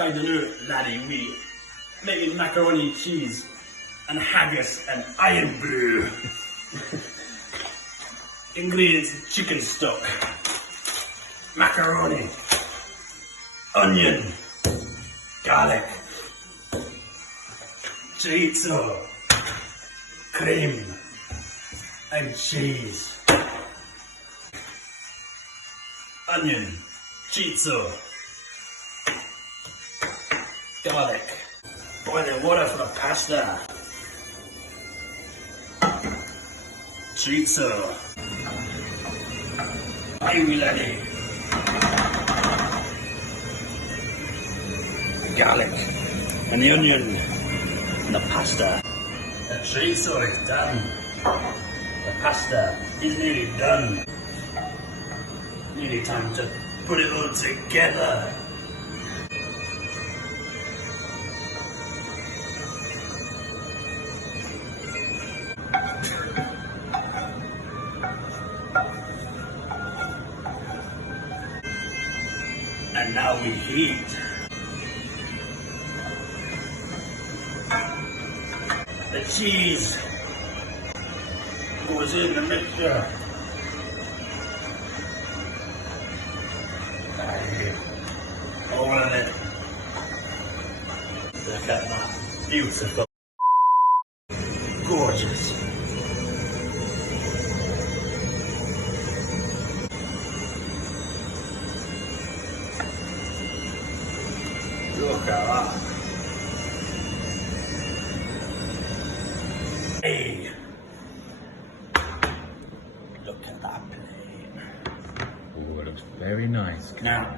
I don't know, laddie, we maybe macaroni, cheese, and haggis and iron brew. Ingredients: chicken stock, macaroni, onion, garlic, chorizo, cream, and cheese. Onion, chorizo, garlic, boiling water for the pasta, chorizo, aioli laddie, the garlic, and the onion, and the pasta. The chorizo is done. The pasta is nearly done. Nearly time to put it all together. And now we heat. The cheese goes in the mixture. All of it. Look at that. Beautiful. Gorgeous. Look at that. Hey. Look at that plate. Oh, it looks very nice. Now,